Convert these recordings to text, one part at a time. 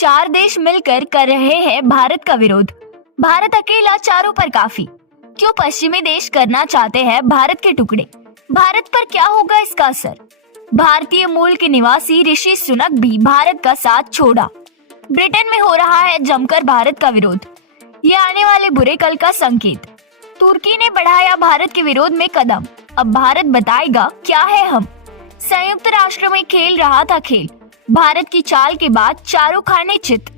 चार देश मिलकर कर रहे हैं भारत का विरोध। भारत अकेला चारों पर काफी। क्यों पश्चिमी देश करना चाहते हैं भारत के टुकड़े? भारत पर क्या होगा इसका असर? भारतीय मूल के निवासी ऋषि सुनक भी भारत का साथ छोड़ा। ब्रिटेन में हो रहा है जमकर भारत का विरोध। ये आने वाले बुरे कल का संकेत। तुर्की ने बढ़ाया भारत के विरोध में कदम। अब भारत बताएगा क्या है हम। संयुक्त राष्ट्र में खेल रहा था खेल। भारत की चाल के बाद चारों खाने चित।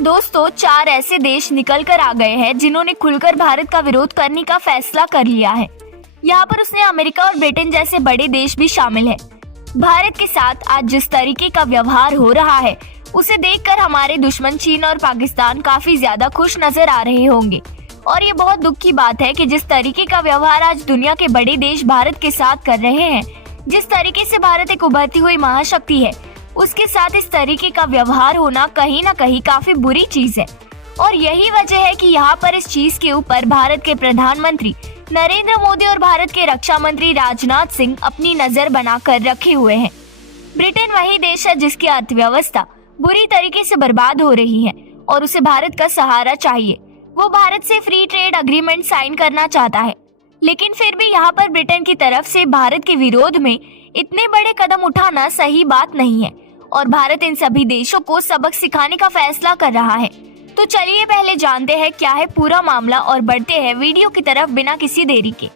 दोस्तों, चार ऐसे देश निकल कर आ गए हैं जिन्होंने खुलकर भारत का विरोध करने का फैसला कर लिया है। यहाँ पर उसने अमेरिका और ब्रिटेन जैसे बड़े देश भी शामिल है। भारत के साथ आज जिस तरीके का व्यवहार हो रहा है उसे देखकर हमारे दुश्मन चीन और पाकिस्तान काफी ज्यादा खुश नजर आ रहे होंगे। और ये बहुत दुख की बात है कि जिस तरीके का व्यवहार आज दुनिया के बड़े देश भारत के साथ कर रहे हैं, जिस तरीके से भारत एक उभरती हुई महाशक्ति है, उसके साथ इस तरीके का व्यवहार होना कहीं ना कहीं काफी बुरी चीज है। और यही वजह है कि यहाँ पर इस चीज के ऊपर भारत के प्रधानमंत्री नरेंद्र मोदी और भारत के रक्षा मंत्री राजनाथ सिंह अपनी नजर बनाकर रखे हुए हैं। ब्रिटेन वही देश है जिसकी अर्थव्यवस्था बुरी तरीके से बर्बाद हो रही है और उसे भारत का सहारा चाहिए। वो भारत से फ्री ट्रेड एग्रीमेंट साइन करना चाहता है, लेकिन फिर भी यहाँ पर ब्रिटेन की तरफ से भारत के विरोध में इतने बड़े कदम उठाना सही बात नहीं है और भारत इन सभी देशों को सबक सिखाने का फैसला कर रहा है। तो चलिए पहले जानते हैं क्या है पूरा मामला और बढ़ते हैं वीडियो की तरफ बिना किसी देरी के।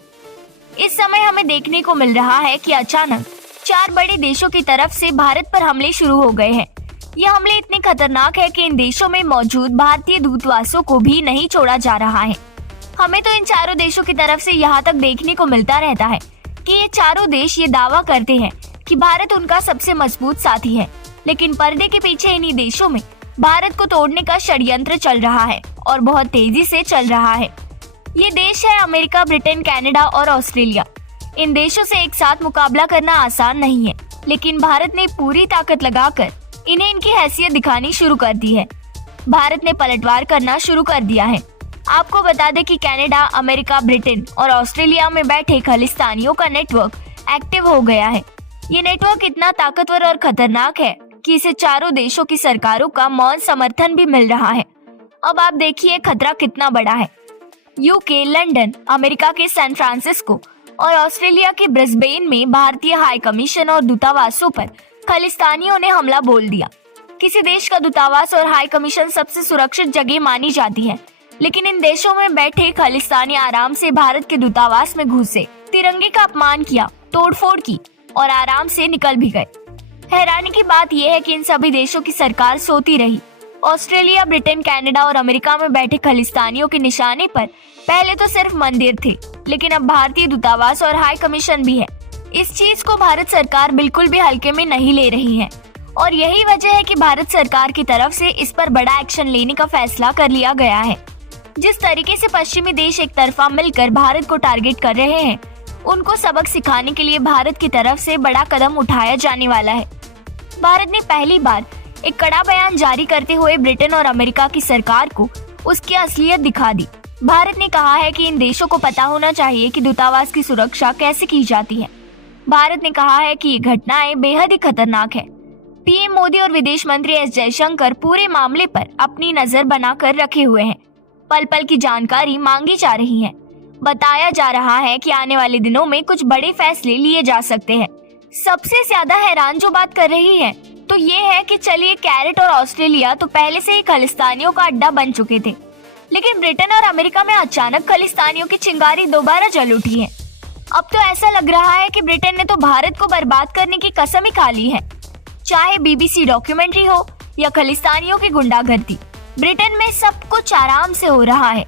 इस समय हमें देखने को मिल रहा है कि अचानक चार बड़े देशों की तरफ से भारत पर हमले शुरू हो गए हैं। ये हमले इतने खतरनाक है कि इन देशों में मौजूद भारतीय दूतावासों को भी नहीं छोड़ा जा रहा है। हमें तो इन चारों देशों की तरफ से यहाँ तक देखने को मिलता रहता है कि ये चारों देश ये दावा करते हैं कि भारत उनका सबसे मजबूत साथी है, लेकिन पर्दे के पीछे इन्हीं देशों में भारत को तोड़ने का षड्यंत्र चल रहा है और बहुत तेजी से चल रहा है। ये देश है अमेरिका, ब्रिटेन, कनाडा और ऑस्ट्रेलिया। इन देशों से एक साथ मुकाबला करना आसान नहीं है, लेकिन भारत ने पूरी ताकत लगाकर इन्हें इनकी हैसियत दिखानी शुरू कर दी है। भारत ने पलटवार करना शुरू कर दिया है। आपको बता दें कि कनाडा, अमेरिका, ब्रिटेन और ऑस्ट्रेलिया में बैठे खालिस्तानियों का नेटवर्क एक्टिव हो गया है। ये नेटवर्क इतना ताकतवर और खतरनाक है कि इसे चारों देशों की सरकारों का मौन समर्थन भी मिल रहा है। अब आप देखिए खतरा कितना बड़ा है। यूके, लंदन, अमेरिका के सैन फ्रांसिस्को और ऑस्ट्रेलिया के ब्रिस्बेन में भारतीय हाई कमीशन और दूतावासों पर खालिस्तानियों ने हमला बोल दिया। किसी देश का दूतावास और हाई कमीशन सबसे सुरक्षित जगह मानी जाती है, लेकिन इन देशों में बैठे खालिस्तानी आराम से भारत के दूतावास में घुसे, तिरंगे का अपमान किया, तोड़फोड़ की और आराम से निकल भी गए। हैरानी की बात यह है कि इन सभी देशों की सरकार सोती रही। ऑस्ट्रेलिया, ब्रिटेन, कनाडा और अमेरिका में बैठे खालिस्तानियों के निशाने पर पहले तो सिर्फ मंदिर थे, लेकिन अब भारतीय दूतावास और हाई कमीशन भी है। इस चीज को भारत सरकार बिल्कुल भी हल्के में नहीं ले रही है और यही वजह है कि भारत सरकार की तरफ से इस पर बड़ा एक्शन लेने का फैसला कर लिया गया है। जिस तरीके से पश्चिमी देश एक तरफा मिलकर भारत को टारगेट कर रहे हैं, उनको सबक सिखाने के लिए भारत की तरफ से बड़ा कदम उठाया जाने वाला है। भारत ने पहली बार एक कड़ा बयान जारी करते हुए ब्रिटेन और अमेरिका की सरकार को उसकी असलियत दिखा दी। भारत ने कहा है कि इन देशों को पता होना चाहिए कि दूतावास की सुरक्षा कैसे की जाती है। भारत ने कहा है कि ये घटनाएं बेहद ही खतरनाक है। पीएम मोदी और विदेश मंत्री एस जयशंकर पूरे मामले पर अपनी नजर बनाकर रखे हुए हैं। पल पल की जानकारी मांगी जा रही है। बताया जा रहा है कि आने वाले दिनों में कुछ बड़े फैसले लिए जा सकते हैं। सबसे ज्यादा हैरान जो बात कर रही है तो ये है कि चलिए कैरेट और ऑस्ट्रेलिया तो पहले से ही खालिस्तानियों का अड्डा बन चुके थे, लेकिन ब्रिटेन और अमेरिका में अचानक खालिस्तानियों की चिंगारी दोबारा जल उठी है। अब तो ऐसा लग रहा है कि ब्रिटेन ने तो भारत को बर्बाद करने की कसम ही खा ली है। चाहे बीबीसी डॉक्यूमेंट्री हो या खालिस्तानियों की गुंडागर्दी, ब्रिटेन में सब कुछ आराम से हो रहा है।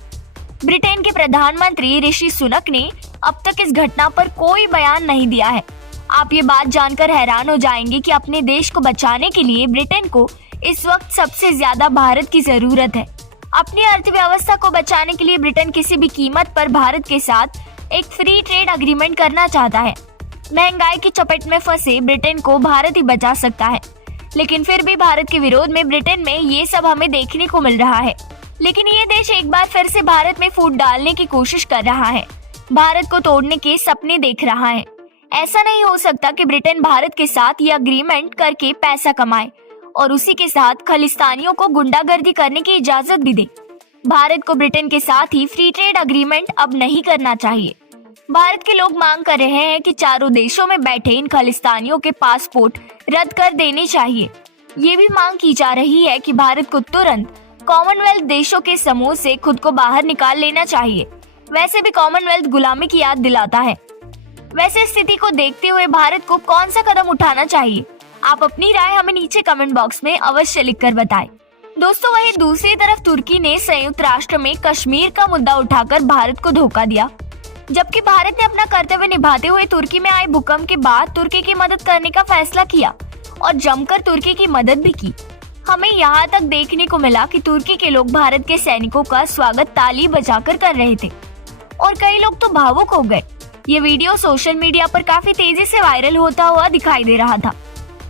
ब्रिटेन के प्रधानमंत्री ऋषि सुनक ने अब तक इस घटना पर कोई बयान नहीं दिया है। आप ये बात जानकर हैरान हो जाएंगे कि अपने देश को बचाने के लिए ब्रिटेन को इस वक्त सबसे ज्यादा भारत की जरूरत है। अपनी अर्थव्यवस्था को बचाने के लिए ब्रिटेन किसी भी कीमत पर भारत के साथ एक फ्री ट्रेड एग्रीमेंट करना चाहता है। महंगाई की चपेट में फंसे ब्रिटेन को भारत ही बचा सकता है, लेकिन फिर भी भारत के विरोध में ब्रिटेन में ये सब हमें देखने को मिल रहा है। लेकिन ये देश एक बार फिर से भारत में फूट डालने की कोशिश कर रहा है, भारत को तोड़ने के सपने देख रहा है। ऐसा नहीं हो सकता कि ब्रिटेन भारत के साथ ये अग्रीमेंट करके पैसा कमाए और उसी के साथ खालिस्तानियों को गुंडागर्दी करने की इजाजत भी दे। भारत को ब्रिटेन के साथ ही फ्री ट्रेड अग्रीमेंट अब नहीं करना चाहिए। भारत के लोग मांग कर रहे हैं कि चारों देशों में बैठे इन खालिस्तानियों के पासपोर्ट रद्द कर देने चाहिए। ये भी मांग की जा रही है कि भारत को तुरंत कॉमनवेल्थ देशों के समूह से खुद को बाहर निकाल लेना चाहिए। वैसे भी कॉमनवेल्थ गुलामी की याद दिलाता है। वैसे स्थिति को देखते हुए भारत को कौन सा कदम उठाना चाहिए? आप अपनी राय हमें नीचे कमेंट बॉक्स में अवश्य लिखकर बताएं। दोस्तों, वहीं दूसरी तरफ तुर्की ने संयुक्त राष्ट्र में कश्मीर का मुद्दा उठाकर भारत को धोखा दिया। जबकि भारत ने अपना कर्तव्य निभाते हुए तुर्की में आए भूकंप के बाद तुर्की की मदद करने का फैसला किया और जमकर तुर्की की मदद भी की। हमें यहाँ तक देखने को मिला कि तुर्की के लोग भारत के सैनिकों का स्वागत ताली बजाकर कर रहे थे और कई लोग तो भावुक हो गए। ये वीडियो सोशल मीडिया पर काफी तेजी से वायरल होता हुआ दिखाई दे रहा था।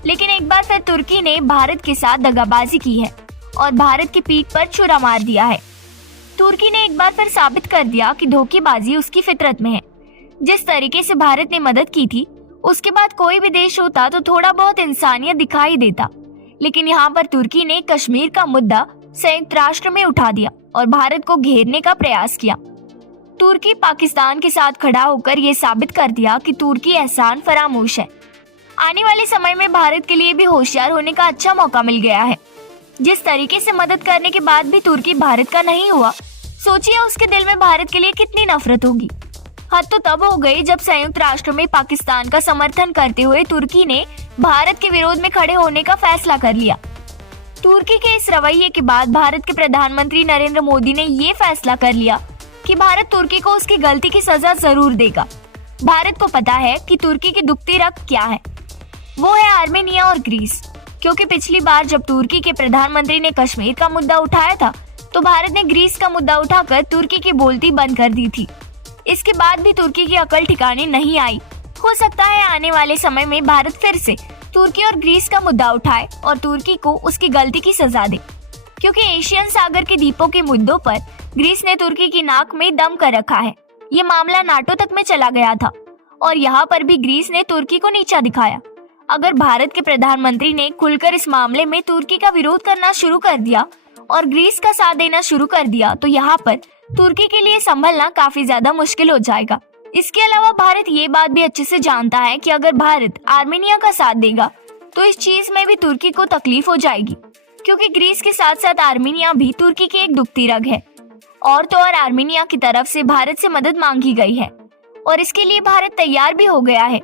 लेकिन एक बार फिर तुर्की ने भारत के साथ दगाबाजी की है और भारत की पीठ पर छुरा मार दिया है। तुर्की ने एक बार फिर साबित कर दिया कि धोखेबाजी उसकी फितरत में है। जिस तरीके से भारत ने मदद की थी, उसके बाद कोई भी देश होता तो थोड़ा बहुत इंसानियत दिखाई देता। लेकिन यहाँ पर तुर्की ने कश्मीर का मुद्दा संयुक्त राष्ट्र में उठा दिया और भारत को घेरने का प्रयास किया। तुर्की पाकिस्तान के साथ खड़ा होकर ये साबित कर दिया कि तुर्की एहसान फरामोश है। आने वाले समय में भारत के लिए भी होशियार होने का अच्छा मौका मिल गया है। जिस तरीके से मदद करने के बाद भी तुर्की भारत का नहीं हुआ, सोचिए उसके दिल में भारत के लिए कितनी नफरत होगी। हद तो तब हो गई जब संयुक्त राष्ट्र में पाकिस्तान का समर्थन करते हुए तुर्की ने भारत के विरोध में खड़े होने का फैसला कर लिया। तुर्की के इस रवैये के बाद भारत के प्रधानमंत्री नरेंद्र मोदी ने ये फैसला कर लिया कि भारत तुर्की को उसकी गलती की सजा जरूर देगा। भारत को पता है कि तुर्की की दुखती रग क्या है, वो है आर्मेनिया और ग्रीस। क्योंकि पिछली बार जब तुर्की के प्रधानमंत्री ने कश्मीर का मुद्दा उठाया था, तो भारत ने ग्रीस का मुद्दा उठाकर तुर्की की बोलती बंद कर दी थी। इसके बाद भी तुर्की की अकल ठिकाने नहीं आई। हो सकता है आने वाले समय में भारत फिर से तुर्की और ग्रीस का मुद्दा उठाए और तुर्की को उसकी गलती की सजा दे। क्योंकि एशियन सागर के द्वीपों के मुद्दों पर ग्रीस ने तुर्की की नाक में दम कर रखा है। ये मामला नाटो तक में चला गया था और यहाँ पर भी ग्रीस ने तुर्की को नीचा दिखाया। अगर भारत के प्रधानमंत्री ने खुलकर इस मामले में तुर्की का विरोध करना शुरू कर दिया और ग्रीस का साथ देना शुरू कर दिया, तो यहाँ पर तुर्की के लिए संभलना काफी ज्यादा मुश्किल हो जाएगा। इसके अलावा भारत ये बात भी अच्छे से जानता है कि अगर भारत आर्मेनिया का साथ देगा तो इस चीज में भी तुर्की को तकलीफ हो जाएगी। क्योंकि ग्रीस के साथ साथ आर्मेनिया भी तुर्की की एक दुखती रग है। और तो और आर्मेनिया की तरफ से भारत से मदद मांगी गई है और इसके लिए भारत तैयार भी हो गया है।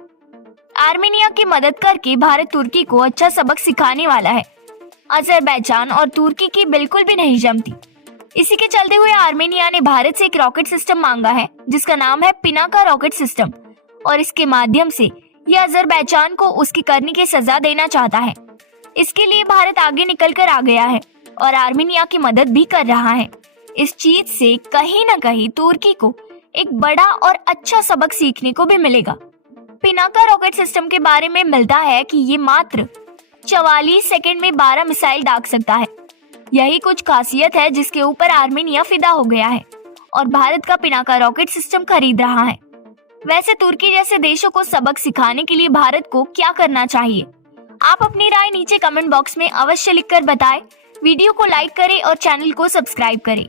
आर्मेनिया की मदद करके भारत तुर्की को अच्छा सबक सिखाने वाला है। अजरबैजान और तुर्की की बिल्कुल भी नहीं जमती। इसी के चलते हुए आर्मेनिया ने भारत से एक रॉकेट सिस्टम मांगा है जिसका नाम है पिनाका रॉकेट सिस्टम, और इसके माध्यम से यह अजरबैजान को उसकी करने की सजा देना चाहता है। इसके लिए भारत आगे निकल कर आ गया है और आर्मेनिया की मदद भी कर रहा है। इस चीज से कहीं न कहीं तुर्की को एक बड़ा और अच्छा सबक सीखने को भी मिलेगा। पिनाका रॉकेट सिस्टम के बारे में मिलता है कि ये मात्र 44 सेकंड में 12 मिसाइल दाग सकता है। यही कुछ खासियत है जिसके ऊपर आर्मेनिया फिदा हो गया है और भारत का पिनाका रॉकेट सिस्टम खरीद रहा है। वैसे तुर्की जैसे देशों को सबक सिखाने के लिए भारत को क्या करना चाहिए? आप अपनी राय नीचे कमेंट बॉक्स में अवश्य लिखकर बताएं। वीडियो को लाइक करें और चैनल को सब्सक्राइब करें।